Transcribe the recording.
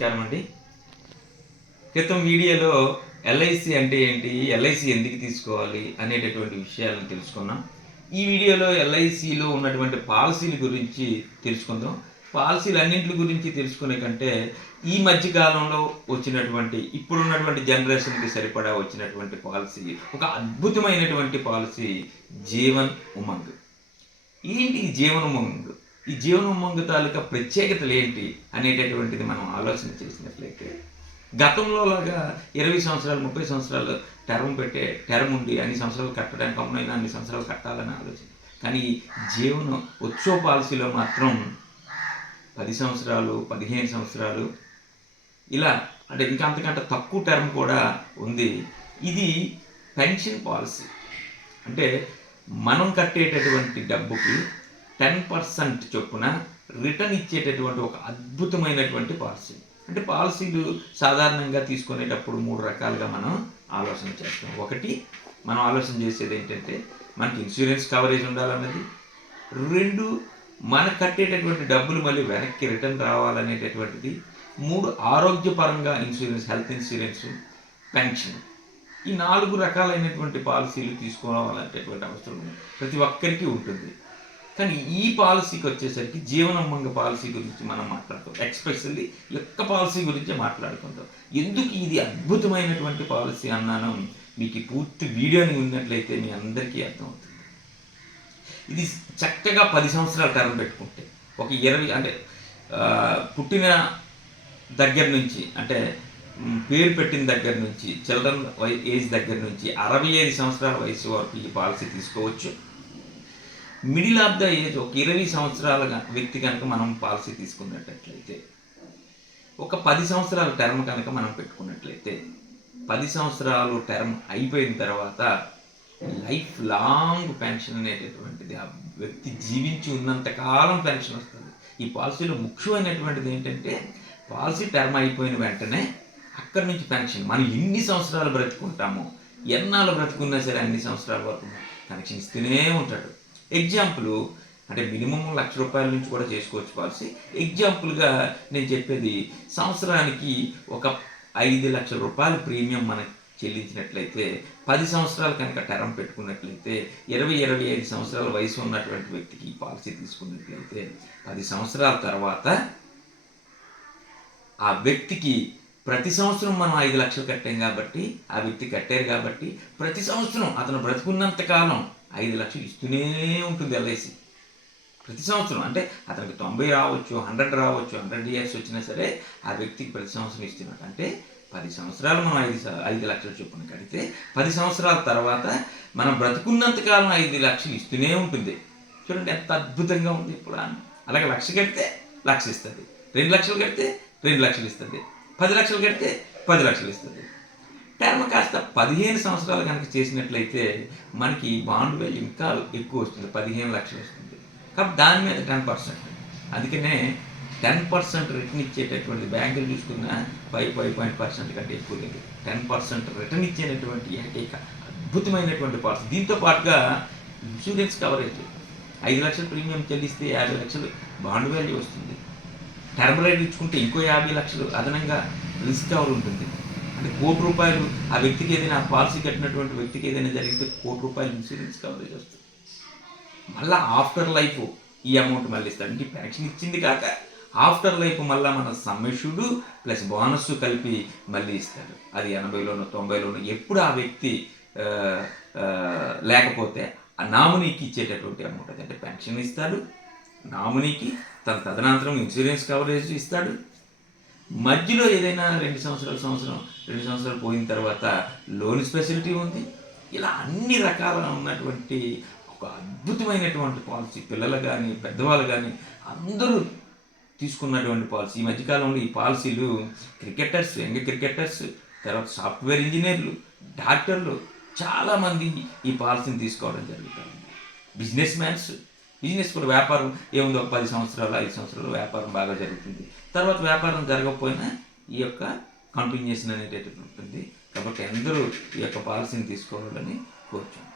నమస్కారం అండి. క్రితం వీడియోలో ఎల్ఐసి అంటే ఏంటి, ఎల్ఐసి ఎందుకు తీసుకోవాలి అనేటటువంటి విషయాలను తెలుసుకున్నాం. ఈ వీడియోలో ఎల్ఐసిలో ఉన్నటువంటి పాలసీల గురించి తెలుసుకుందాం. పాలసీలు అన్నింటి గురించి తెలుసుకునే కంటే ఈ మధ్య కాలంలో వచ్చినటువంటి ఇప్పుడున్నటువంటి జనరేషన్కి సరిపడా వచ్చినటువంటి పాలసీ, ఒక అద్భుతమైనటువంటి పాలసీ జీవన్ ఉమంగ్. ఏంటి ఈ జీవన్ ఉమంగ్? ఈ జీవన్ ఉమంగ్ తాలూకా ప్రత్యేకతలు ఏంటి అనేటటువంటిది మనం ఆలోచన చేసినట్లయితే, గతంలో లాగా 20 సంవత్సరాలు 30 సంవత్సరాలు టర్మ్ ఉండి అన్ని సంవత్సరాలు కట్టడానికి అమ్మైనా అన్ని సంవత్సరాలు కట్టాలని ఆలోచన. కానీ జీవన ఉత్సవ పాలసీలో మాత్రం 10 సంవత్సరాలు 15 సంవత్సరాలు ఇలా, అంటే ఇంకా అంతకంటే తక్కువ టర్మ్ కూడా ఉంది. ఇది పెన్షన్ పాలసీ. అంటే మనం కట్టేటటువంటి డబ్బుకి 10% చొప్పున రిటర్న్ ఇచ్చేటటువంటి ఒక అద్భుతమైనటువంటి పాలసీ. అంటే పాలసీలు సాధారణంగా తీసుకునేటప్పుడు 3 రకాలుగా మనం ఆలోచన చేస్తాం. ఒకటి, మనం ఆలోచన చేసేది ఏంటంటే మనకి ఇన్సూరెన్స్ కవరేజ్ ఉండాలన్నది. 2, మనకు కట్టేటటువంటి డబ్బులు మళ్ళీ వెనక్కి రిటర్న్ రావాలనేటటువంటిది. 3, ఆరోగ్యపరంగా ఇన్సూరెన్స్, హెల్త్ ఇన్సూరెన్స్, పెన్షన్. ఈ 4 రకాలైనటువంటి పాలసీలు తీసుకోవాలనేటటువంటి అవసరం ప్రతి ఒక్కరికి ఉంటుంది. కానీ ఈ పాలసీకి వచ్చేసరికి జీవన్ ఉమంగ్ పాలసీ గురించి మనం మాట్లాడుతాం. ఎక్స్పెషల్లీ యొక్క పాలసీ గురించి మాట్లాడుకుంటాం. ఎందుకు ఇది అద్భుతమైనటువంటి పాలసీ అన్నాను, మీకు ఈ పూర్తి వీడియోని ఉన్నట్లయితే మీ అందరికీ అర్థమవుతుంది. ఇది చక్కగా 10 సంవత్సరాల టర్మ్ పెట్టుకుంటే, ఒక 20 అంటే పుట్టిన దగ్గర నుంచి, అంటే పేరు పెట్టిన దగ్గర నుంచి, చిల్డ్రన్ ఏజ్ దగ్గర నుంచి 65 సంవత్సరాల వయసు వరకు ఈ పాలసీ తీసుకోవచ్చు. మిడిల్ ఆఫ్ ద ఏజ్ ఒక 20 సంవత్సరాల వ్యక్తి కనుక మనం పాలసీ తీసుకున్నట్లయితే, ఒక 10 సంవత్సరాల టర్మ్ కనుక మనం పెట్టుకున్నట్లయితే, 10 సంవత్సరాలు టర్మ్ అయిపోయిన తర్వాత లైఫ్ లాంగ్ పెన్షన్ అనేటటువంటిది ఆ వ్యక్తి జీవించి ఉన్నంతకాలం పెన్షన్ వస్తుంది. ఈ పాలసీలో ముఖ్యమైనటువంటిది ఏంటంటే, పాలసీ టర్మ్ అయిపోయిన వెంటనే అక్కడి నుంచి పెన్షన్. మనం ఎన్ని సంవత్సరాలు బ్రతుకుంటామో, ఎన్నాళ్ళు బ్రతుకున్నా సరే అన్ని సంవత్సరాల వరకు పెన్షన్ ఇస్తూనే ఉంటాడు. ఎగ్జాంపుల్, అంటే మినిమం ₹1,00,000 నుంచి కూడా చేసుకోవచ్చు పాలసీ. ఎగ్జాంపుల్గా నేను చెప్పేది, సంవత్సరానికి ఒక ₹5,00,000 ప్రీమియం మనకి చెల్లించినట్లయితే, 10 సంవత్సరాలు కనుక టర్మ్ పెట్టుకున్నట్లయితే, 20-25 సంవత్సరాల వయసు ఉన్నటువంటి వ్యక్తికి ఈ పాలసీ తీసుకున్నట్లయితే, 10 సంవత్సరాల తర్వాత ఆ వ్యక్తికి ప్రతి సంవత్సరం మనం 5,00,000 కట్టాం కాబట్టి, ఆ వ్యక్తి కట్టారు కాబట్టి, ప్రతి సంవత్సరం అతను బ్రతుకున్నంతకాలం 5,00,000 ఇస్తూనే ఉంటుంది ఎల్ఐసి. ప్రతి సంవత్సరం, అంటే అతనికి 90 రావచ్చు, 100 రావచ్చు, 100 ఇయర్స్ వచ్చినా సరే ఆ వ్యక్తికి ప్రతి సంవత్సరం ఇస్తున్నట్టు. అంటే 10 సంవత్సరాలు మనం 5,00,000 చొప్పున కడితే, 10 సంవత్సరాల తర్వాత మనం బ్రతుకున్నంతకాలం 5,00,000 ఇస్తూనే ఉంటుంది. చూడండి ఎంత అద్భుతంగా ఉంది ఇప్పుడు. అలాగే 1,00,000 కడితే 1,00,000 ఇస్తుంది, 2,00,000 కడితే 2,00,000 ఇస్తుంది, 10,00,000 కడితే 10,00,000 ఇస్తుంది. టర్మ్ కాస్త 15 సంవత్సరాలు కనుక చేసినట్లయితే మనకి బాండ్ వాల్యూ ఇంకా ఎక్కువ వస్తుంది, 15,00,000 వస్తుంది. కాబట్టి దాని మీద 10%. అందుకనే 10% రిటర్న్ ఇచ్చేటటువంటి బ్యాంకులు చూసుకున్న 5% కంటే ఎక్కువ లేదు. 10% రిటర్న్ ఇచ్చేటటువంటి ఏకైక అద్భుతమైనటువంటి పాలసీ. దీంతో పాటుగా ఇన్సూరెన్స్ కవరేజ్, 5,00,000 ప్రీమియం చెల్లిస్తే 50,00,000 బాండ్ వాల్యూ వస్తుంది. టర్మ్ రైట్ ఇచ్చుకుంటే ఇంకో 50,00,000 అదనంగా రిస్క్ కవర్ ఉంటుంది. అంటే ₹1,00,00,000 ఆ వ్యక్తికి ఏదైనా, పాలసీ కట్టినటువంటి వ్యక్తికి ఏదైనా జరిగితే ₹1,00,00,000 ఇన్సూరెన్స్ కవరేజ్ వస్తుంది. మళ్ళీ ఆఫ్టర్ లైఫ్ ఈ అమౌంట్ మళ్ళీ ఇస్తాడు. ఇంక పెన్షన్ ఇచ్చింది కాక ఆఫ్టర్ లైఫ్ మళ్ళీ మన సమ్మెషుడు ప్లస్ బోనస్ కలిపి మళ్ళీ ఇస్తాడు. అది 80లోనో 90లోనో ఎప్పుడు ఆ వ్యక్తి లేకపోతే ఆ నామినీకి ఇచ్చేటటువంటి అమౌంట్. అది అంటే పెన్షన్ ఇస్తాడు, నామినీకి తన తదనంతరం ఇన్సూరెన్స్ కవరేజ్ ఇస్తాడు. మధ్యలో ఏదైనా 2 సంవత్సరాలు పోయిన తర్వాత లోన్ ఫెసిలిటీ ఉంది. ఇలా అన్ని రకాల ఉన్నటువంటి ఒక అద్భుతమైనటువంటి పాలసీ. పిల్లలు కానీ పెద్దవాళ్ళు కానీ అందరూ తీసుకున్నటువంటి పాలసీ. ఈ మధ్యకాలంలో ఈ పాలసీలు క్రికెటర్స్, యంగ్ క్రికెటర్స్, తర్వాత సాఫ్ట్వేర్ ఇంజనీర్లు, డాక్టర్లు చాలామంది ఈ పాలసీని తీసుకోవడం జరుగుతుంది. బిజినెస్ కూడా, వ్యాపారం ఏముంది, ఒక 10 సంవత్సరాలు 5 సంవత్సరాలు వ్యాపారం బాగా జరుగుతుంది. తర్వాత వ్యాపారం జరగకపోయినా ఈ యొక్క కంటిన్యూషన్ అనేటటువంటి ఉంటుంది. కాబట్టి అందరూ ఈ యొక్క పాలసీని తీసుకోవాలని కోరుచున్నాను.